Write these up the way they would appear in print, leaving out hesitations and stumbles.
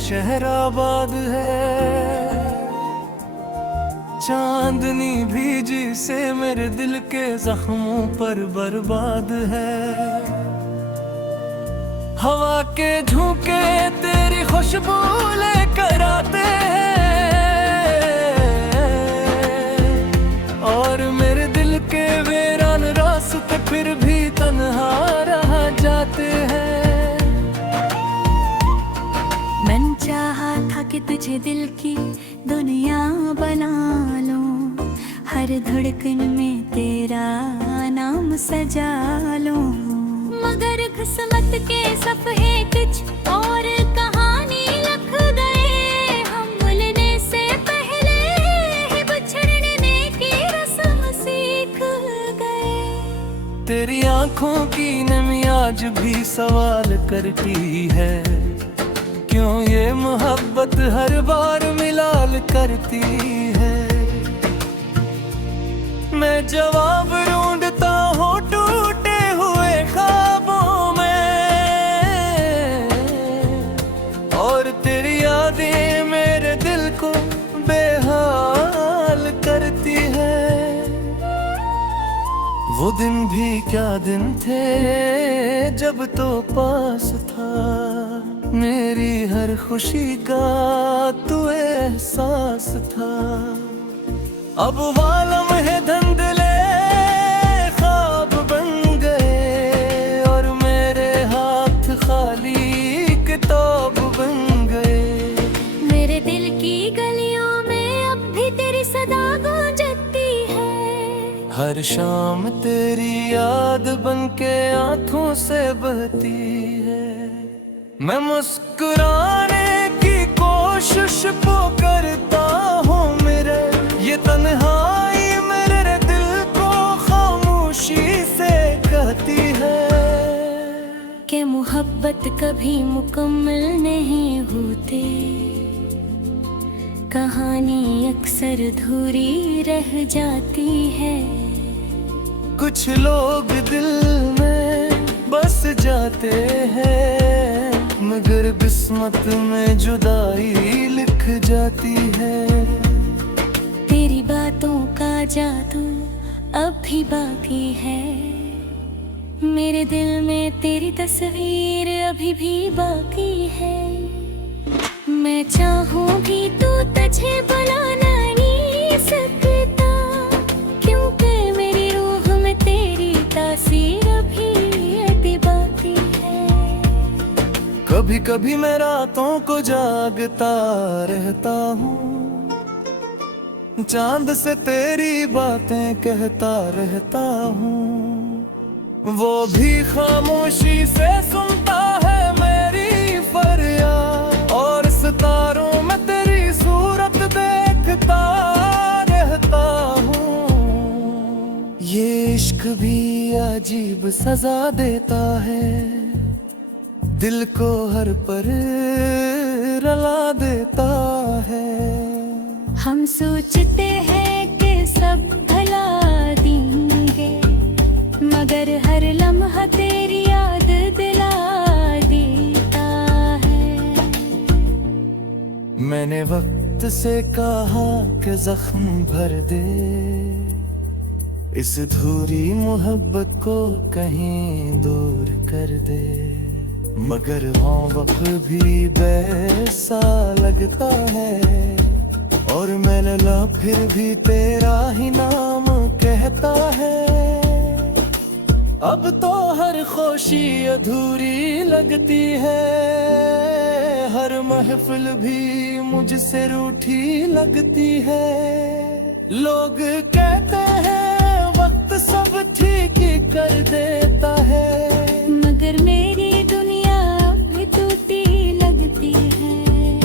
शहर आबाद है। चांदनी भीजी से मेरे दिल के जख्मों पर बर्बाद है। हवा के झोंके तेरी खुशबू लेकर आते हैं और मेरे दिल के वीरान रास्ते फिर भी तन्हा रह जाते हैं। मन चाहा था कि तुझे दिल की दुनिया बना लूं, हर धड़कन में तेरा नाम सजा लूं। मगर किस्मत के सफ़े कुछ और कहानी लिख गए। हम मिलने से पहले ही बिछड़ने की रस्म सीख गए। तेरी आंखों की नमी आज भी सवाल करती है, क्यों ये मोहब्बत हर बार मिलाल करती है। मैं जवाब ढूंढता हूँ टूटे हुए ख्वाबों में, और तेरी यादें मेरे दिल को बेहाल करती है। वो दिन भी क्या दिन थे जब तो पास था, मेरी हर खुशी का तू एहसास था। अब वालम है धुंधले ख्वाब बन गए और मेरे हाथ खाली किताब बन गए। मेरे दिल की गलियों में अब भी तेरी सदा गूंजती है। हर शाम तेरी याद बन के आंखों से बहती है। मैं मुस्कुराने की कोशिश तो करता हूँ, मेरे ये तन्हाई मेरे दिल को खामोशी से कहती है कि मोहब्बत कभी मुकम्मल नहीं होती, कहानी अक्सर अधूरी रह जाती है। कुछ लोग दिल में बस जाते हैं, मगर किस्मत में जुदाई लिख जाती है। तेरी बातों का जादू अब भी बाकी है, मेरे दिल में तेरी तस्वीर अभी भी बाकी है। मैं चाहूंगी तो तुझे बुलाना नहीं सकता, क्योंकि मेरी रूह में तेरी तासीर अभी अभी बाकी है। कभी कभी मैं रातों को जागता रहता हूँ, चांद से तेरी बातें कहता रहता हूँ। वो भी खामोशी से सुनता है मेरी फरियाद, और सितारों में तेरी सूरत देखता रहता हूँ। ये इश्क भी अजीब सजा देता है, दिल को हर पर रुला देता है। हम सोचते हैं कि सब भला देंगे, मगर हर लम्हा तेरी याद दिला देता है। मैंने वक्त से कहा कि जख्म भर दे, इस अधूरी मोहब्बत को कहीं दूर कर दे। मगर हाँ वक्त भी वैसा लगता है, और मैं लला फिर भी तेरा ही नाम कहता है। अब तो हर खुशी अधूरी लगती है, हर महफिल भी मुझसे रूठी लगती है। लोग कहते हैं वक्त सब ठीक ही कर देता है, मगर मेरी दुनिया भी टूटी लगती है।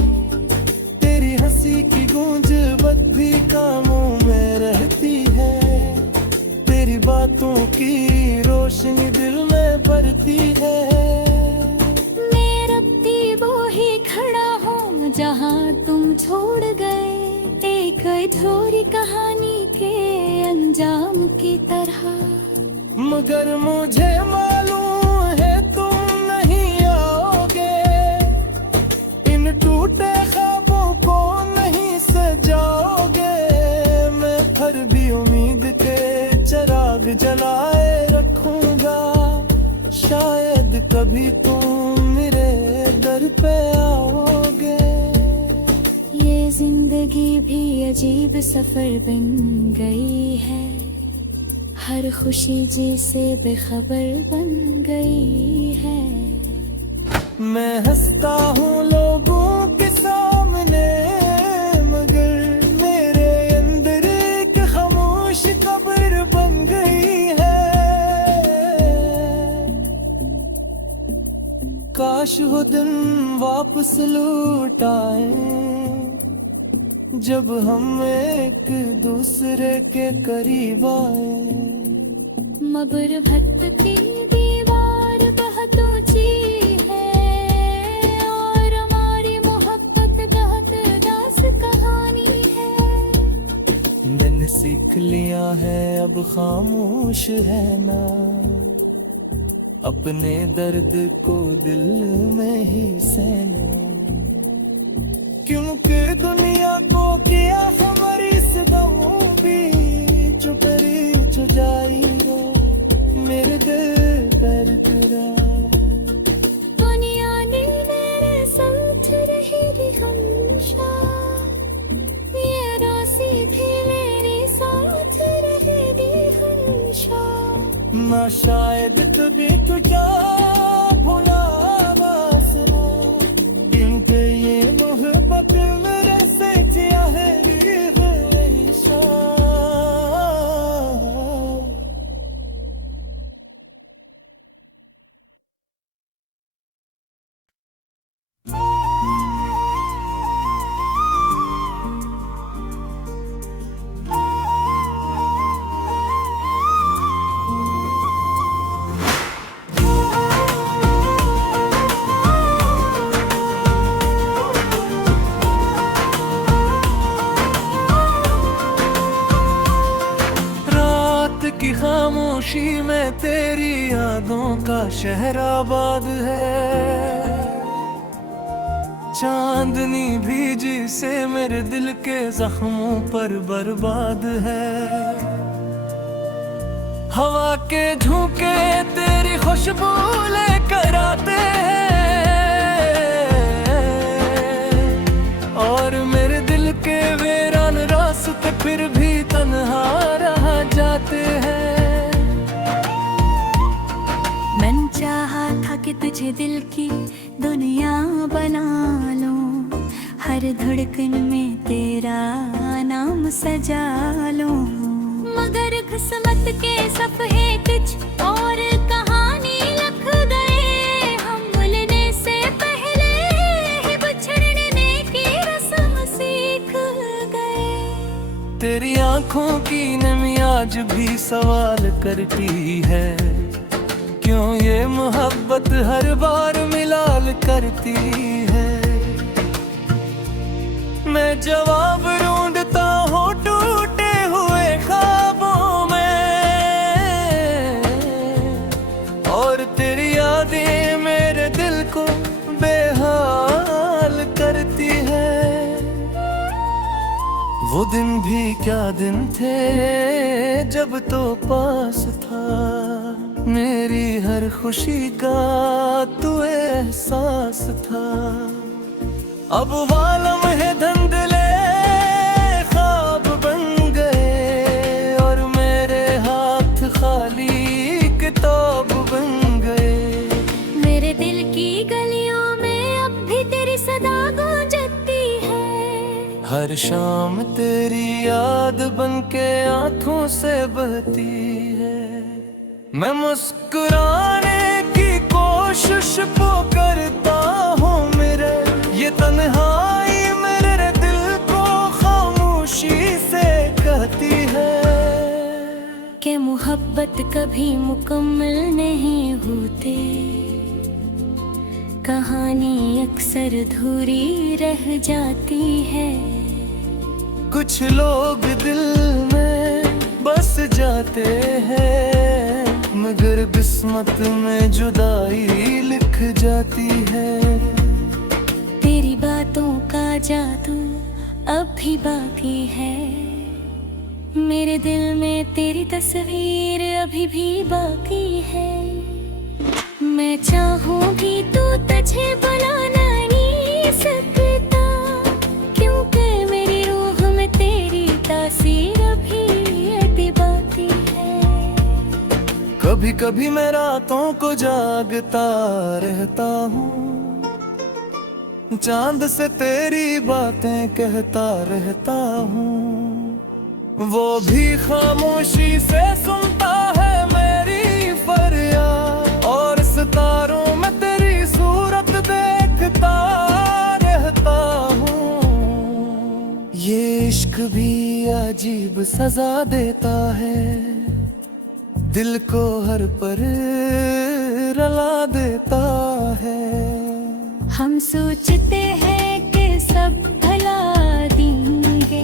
तेरी हंसी की गूंज बद भी कामों में रहती है, तेरी बातों की रोशनी दिल में भरती है। मैं रबती वो ही खड़ा हूँ जहाँ तुम छोड़ गए, एक अधूरी कहानी के अंजाम की तरह। मगर मुझे मालूम है तुम नहीं आओगे इन टूटे ख्वाबों को नहीं सजाओगे, मैं फिर भी उम्मीद के चिराग जलाए रखूंगा। शायद कभी तुम मेरे दर पे आओगे। ये जिंदगी भी अजीब सफर बन गई है, हर खुशी जी से बेखबर बन गई है। मैं हंसता हूँ लोगों के सामने, मगर मेरे अंदर एक खामोश कब्र बन गई है। काश वो दिन वापस लौट आए, जब हम एक दूसरे के करीब आए। मगर भक्त की दीवार बहुत ऊंची है, और हमारी मोहब्बत बहुत दास कहानी है। मैंने सीख लिया है अब खामोश है ना, अपने दर्द को दिल में ही सहना। क्योंकि दुनिया को किया हमारी सदम भी चुप जाई हो मेरे दिल पर तेरा। दुनिया ने मेरे साथ रहेगी हमेशा, ये राशि भी मेरे साथ रहेगी हमेशा। ना शायद कभी तुझा भुला बसना, क्योंकि ये मोहब्बत मेरे से चाहेगी हमेशा। की खामोशी में तेरी यादों का शहर आबाद है। चांदनी भी जिसे मेरे दिल के जख्मों पर बर्बाद है। हवा के झोंके तेरी खुशबू लेकर आते हैं, और मेरे दिल के वीरान रास्ते फिर भी तन्हा रह जाते हैं। मन चाहा था कि तुझे दिल की दुनिया बना लूं, हर धड़कन में तेरा नाम सजा लूं। मगर किस्मत के सफ़े कुछ और कहानी लिख गए, हम मिलने से पहले ही बिछड़ने की रस्म सीख गए। तेरी आंखों की नमी आज भी सवाल करती है, क्यों ये मोहब्बत हर बार मिलाल करती है। मैं जवाब ढूंढता हूँ टूटे हुए ख्वाबों में, और तेरी यादें मेरे दिल को बेहाल करती है। वो दिन भी क्या दिन थे जब तो पास था, मेरी हर खुशी का तू एहसास था। अब वालम है धंधले ख्वाब बन गए, और मेरे हाथ खाली किताब बन गए। मेरे दिल की गलियों में अब भी तेरी सदा गूंजती है, हर शाम तेरी याद बन के आंखों से बहती है। मैं मुस्कुराने की कोशिश तो करता हूँ, मेरे ये तन्हाई मेरे दिल को खामोशी से कहती है कि मोहब्बत कभी मुकम्मल नहीं होती, कहानी अक्सर अधूरी रह जाती है। कुछ लोग दिल में बस जाते हैं, मगर किस्मत में जुदाई लिख जाती है। तेरी बातों जादू अब भी बाकी है, मेरे दिल में तेरी तस्वीर अभी भी बाकी है। मैं चाहूंगी तो तुझे बुलाना नहीं सकता, क्योंकि मेरी रूह में तेरी तासीर अभी अभी बाकी है। कभी कभी मैं रातों को जागता रहता हूँ, चांद से तेरी बातें कहता रहता हूँ। वो भी खामोशी से सुनता है मेरी फरियाद, और सितारों में तेरी सूरत देखता रहता हूँ। ये इश्क भी अजीब सजा देता है, दिल को हर पर रुला देता है। हम सोचते हैं कि सब भला देंगे,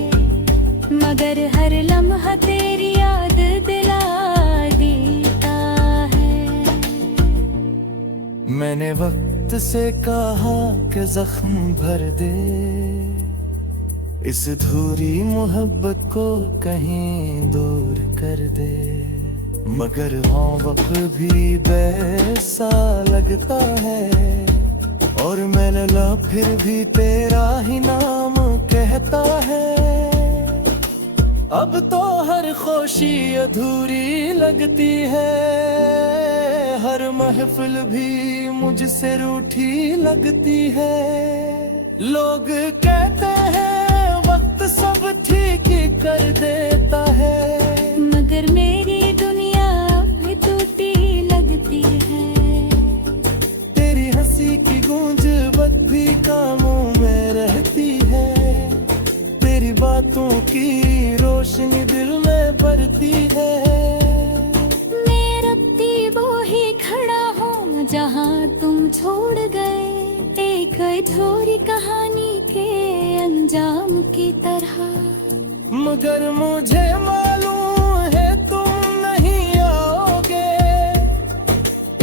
मगर हर लम्हा तेरी याद दिला देता है। मैंने वक्त से कहा कि जख्म भर दे, इस धूरी मोहब्बत को कहीं दूर कर दे। मगर हाँ वक्त भी वैसा लगता है, और मैंने ला फिर भी तेरा ही नाम कहता है। अब तो हर खुशी अधूरी लगती है, हर महफिल भी मुझसे रूठी लगती है। लोग कहते हैं वक्त सब ठीक ही कर देता है, मगर मेरी दुनिया भी टूटी लगती है। तेरी हंसी की गूंज बद भी कामों में रहती है, तेरी बातों की रोशनी दिल में भरती है। मैं रबती वो ही खड़ा हूँ जहाँ तुम छोड़ गए, एक अधूरी कहानी के अंजाम की तरह। मगर मुझे मालूम है तुम नहीं आओगे,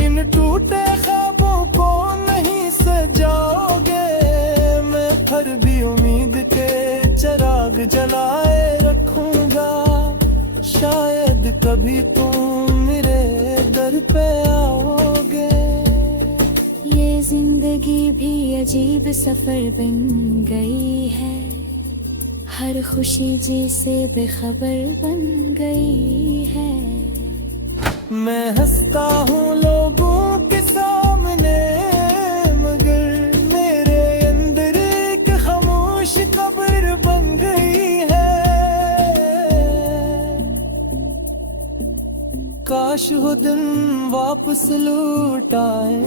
इन टूटे ख्वाबों को नहीं सजाओगे। मैं फिर भी उम्मीद के चिराग जलाए रखूंगा, शायद कभी तुम मेरे दर पे आओगे। ये जिंदगी भी अजीब सफर बन गई है, हर खुशी जी से बेखबर बन गई है। मैं हंसता हूँ लोगों के सामने, मगर मेरे अंदर एक खामोश कब्र बन गई है। काश वो दिन वापस लौट आए,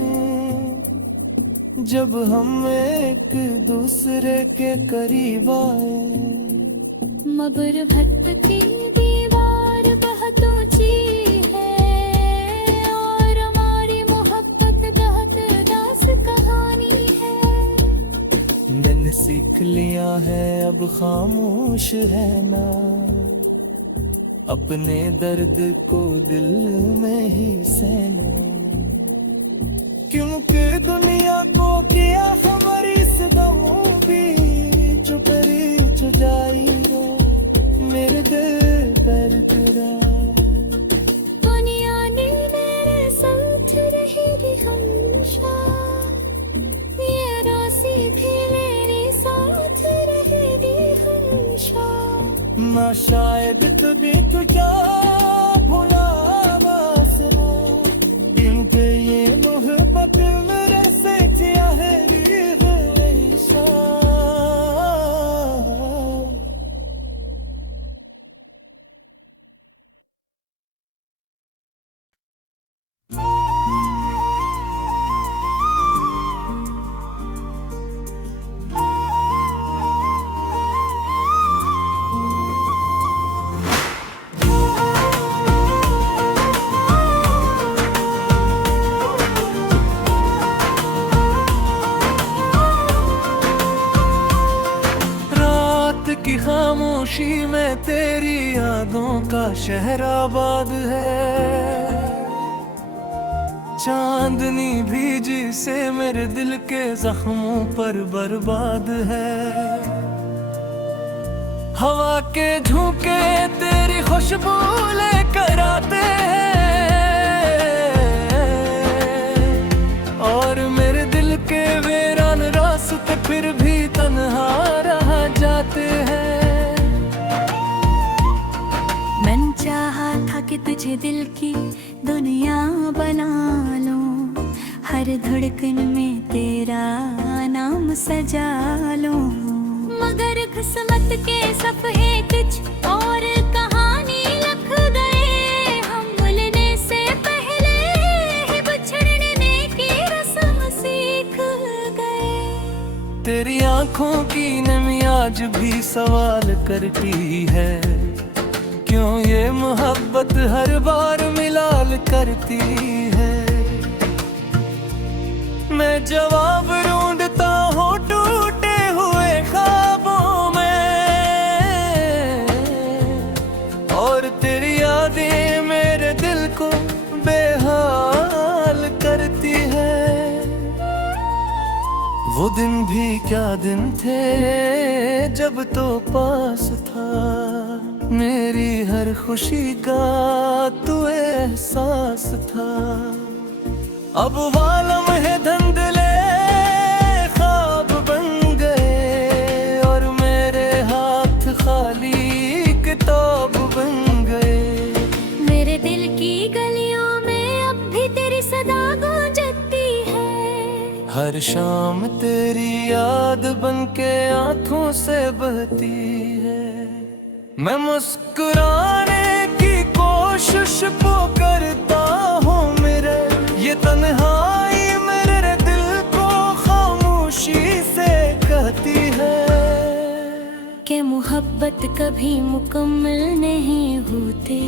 जब हम एक दूसरे के करीब आए। मगर भटकी दीवार बहुत ऊंची है, और हमारी मोहब्बत बहुत दास कहानी है। मैंने सीख लिया है अब खामोश है ना, अपने दर्द को दिल में ही सहना। क्योंकि दुनिया को किया हमारी सदमों भी चुपरी चुजाई रो, मेरे दिल पर तेरा। दुनिया ने मेरे साथ रहेगी हमेशा, ये राशि भी मेरे साथ रहेगी हमेशा। ना शायद कभी तुझा भुला बसना, क्योंकि ये मोहब्बत मेरे से जिया है हमेशा। की खामोशी में तेरी यादों का शहर आबाद है। चांदनी भी जिसे मेरे दिल के जख्मों पर बर्बाद है। हवा के झोंके तेरी खुशबू लेकर आते हैं और मेरे दिल के वीरान रास्ते फिर भी तन्हा रह जाते हैं। मन चाहा था कि तुझे दिल की दुनिया बना लूं, हर धड़कन में तेरा नाम सजा लूं। मगर किस्मत के सफ़े कुछ और कहानी लिख गए, हम मिलने से पहले ही बिछड़ने की रस्म सीख गए। तेरी आंखों की नमी आज भी सवाल करती है, क्यों ये मोहब्बत हर बार मिलाल करती है। मैं जवाब ढूंढता हूँ टूटे हुए ख्वाबों में, और तेरी यादें मेरे दिल को बेहाल करती है। वो दिन भी क्या दिन थे जब तो पास था, मेरी हर खुशी का तू एहसास था। अब वालम है धुंधले ख्वाब बन गए, और मेरे हाथ खाली किताब बन गए। मेरे दिल की गलियों में अब भी तेरी सदा गूंजती है, हर शाम तेरी याद बन के आंखों से बहती है। मैं मुस्कुराने की कोशिश वो करता हूँ, मेरे ये तन्हाई मेरे दिल को खामोशी से कहती है कि मोहब्बत कभी मुकम्मल नहीं होते,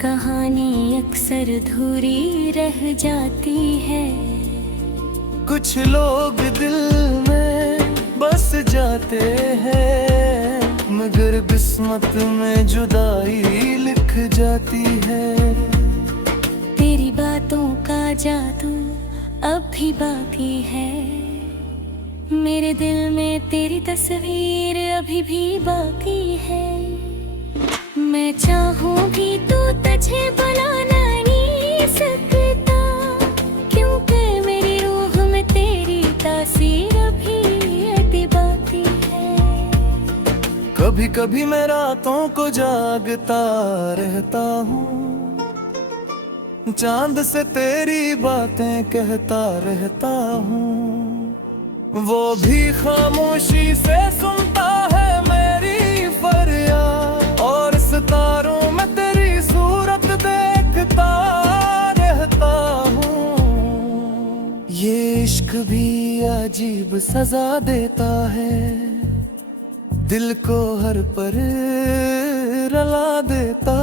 कहानी अक्सर अधूरी रह जाती है। कुछ लोग दिल में बस जाते हैं, मगर किस्मत में जुदाई लिख जाती है। तेरी बातों का जादू अब भी बाकी है, मेरे दिल में तेरी तस्वीर अभी भी बाकी है। मैं चाहूंगी तो तुझे बुला नहीं सकता, क्योंकि मेरी रूह में तेरी तासीर अभी अति बाकी है। कभी कभी मैं रातों को जागता रहता हूँ, चांद से तेरी बातें कहता रहता हूँ। वो भी खामोशी से सुनता है मेरी फरियाद, और सितारों में तेरी सूरत देखता रहता हूँ। ये इश्क भी अजीब सजा देता है, दिल को हर पर रुला देता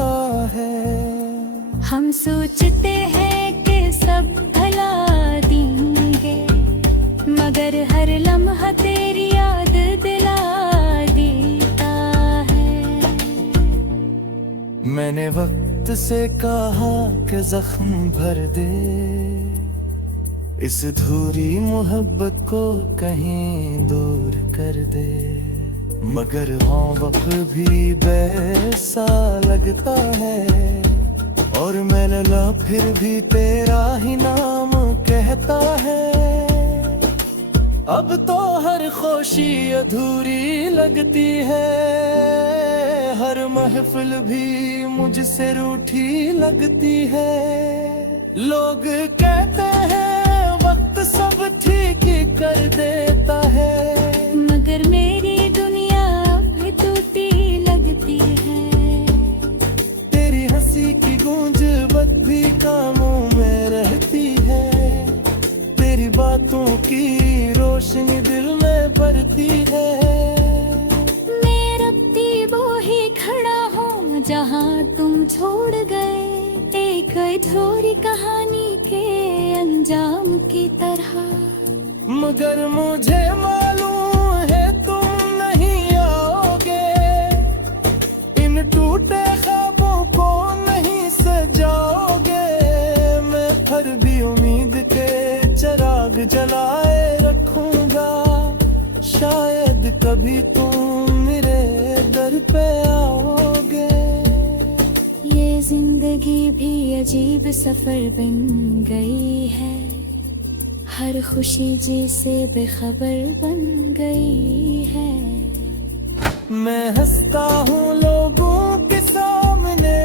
है। हम सोचते हैं कि सब भला देंगे, मगर हर लम्हा तेरी याद दिला देता है। मैंने वक्त से कहा कि जख्म भर दे, इस अधूरी मोहब्बत को कहीं दूर कर दे। मगर हाँ वक्त भी वैसा लगता है, और मैंने ला फिर भी तेरा ही नाम कहता है। अब तो हर खुशी अधूरी लगती है, हर महफिल भी मुझसे रूठी लगती है। लोग कहते हैं वक्त सब ठीक ही कर देता है, मगर मेरी दुनिया भी टूटी लगती है। तेरी हंसी की गूंज बद भी कानों में रहती है, तेरी बातों की रोशनी दिल में भरती है। मैं रबती वो ही खड़ा हूँ जहाँ तुम छोड़ गए, एक अधूरी कहानी के अंजाम की तरह। मगर मुझे मालूम है तुम नहीं आओगे, इन टूटे ख्वाबों को नहीं सजाओगे। जलाए रखूंगा, शायद कभी तुम मेरे दर पे आओगे। ये जिंदगी भी अजीब सफर बन गई है, हर खुशी जी से बेखबर बन गई है। मैं हंसता हूँ लोगों के सामने,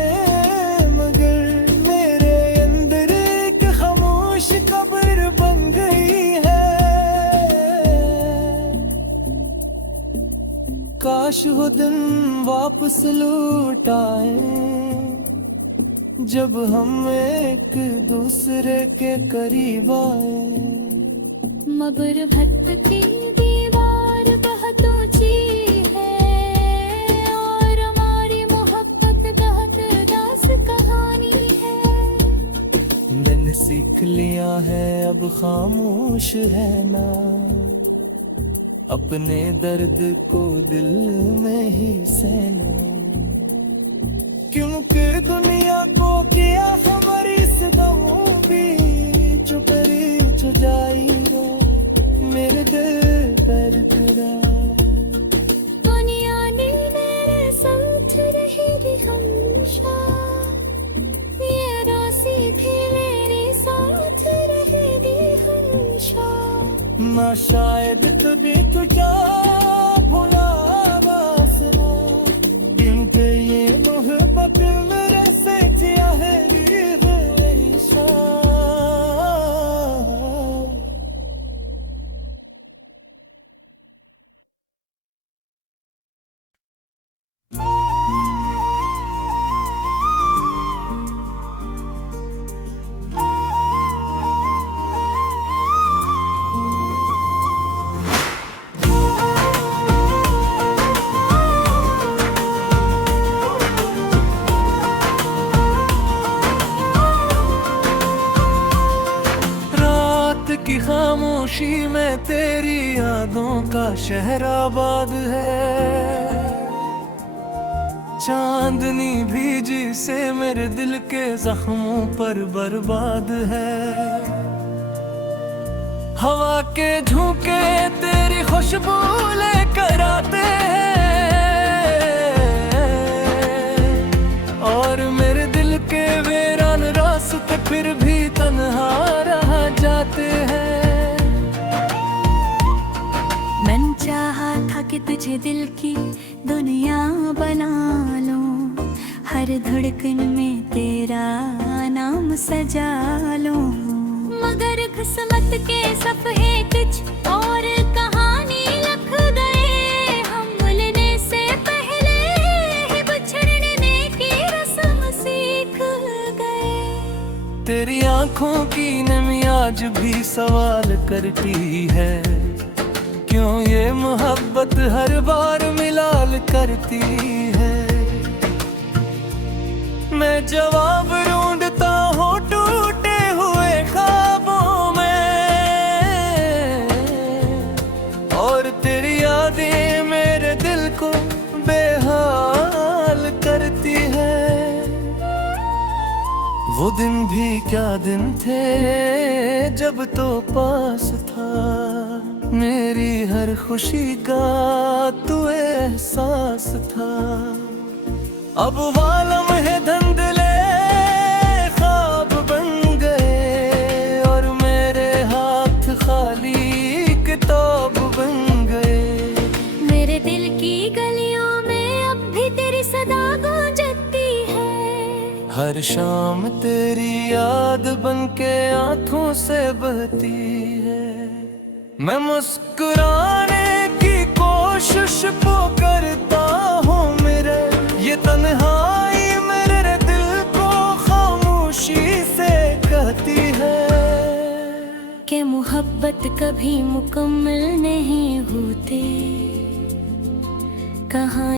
मगर मेरे अंदर एक खामोश कब्र बन गई है। काश वो दिन वापस लौट आए, जब हम एक दूसरे के करीब आए। मगर भक्त की दीवार बहुत ऊंची है, और हमारी मोहब्बत बहुत दास कहानी है। मैंने सीख लिया है अब खामोश रहना, अपने दर्द को दिल में ही सहना। क्योंकि दुनिया को किया हमारी सदम भी, चुप जाई रो मेरे दिल पर तेरा। दुनिया ने मेरे साथ रहेगी हमेशा, ये राशि भी मेरे साथ रहेगी हमेशा। ना शायद कभी तुझा भुला बसना, क्योंकि ये मोहब्बत मेरे से चाहेगी हमेशा। की खामोशी में तेरी यादों का शहर आबाद है। चांदनी भी जिसे मेरे दिल के जख्मों पर बर्बाद है। हवा के झोंके तेरी खुशबू लेकर आते हैं, और मेरे दिल के वीरान रास्ते फिर भी तन्हा रह जाते हैं। मन चाहा था कि तुझे दिल की दुनिया बना लूं, हर धड़कन में तेरा नाम सजा लूं। मगर किस्मत के सफ़े कुछ और कहानी लिख गए, हम मिलने से पहले ही बिछड़ने की रस्म सीख गए। तेरी आंखों की नमी आज भी सवाल करती है, क्यों ये मोहब्बत हर बार मिलाल करती है। मैं जवाब ढूंढता हूँ टूटे हुए ख्वाबों में, और तेरी यादें मेरे दिल को बेहाल करती है। वो दिन भी क्या दिन थे जब तो पास था, मेरी हर खुशी का तू एहसास था। अब वालम है धंधले ख्वाब बन गए, और मेरे हाथ खाली किताब बन गए। मेरे दिल की गलियों में अब भी तेरी सदा गूंजती है, हर शाम तेरी याद बन के आंखों से बहती है। मैं मुस्कुराने की कोशिश वो करता हूँ, मेरे ये तन्हाई मेरे दिल को खामोशी से कहती है कि मोहब्बत कभी मुकम्मल नहीं होती। कहाँ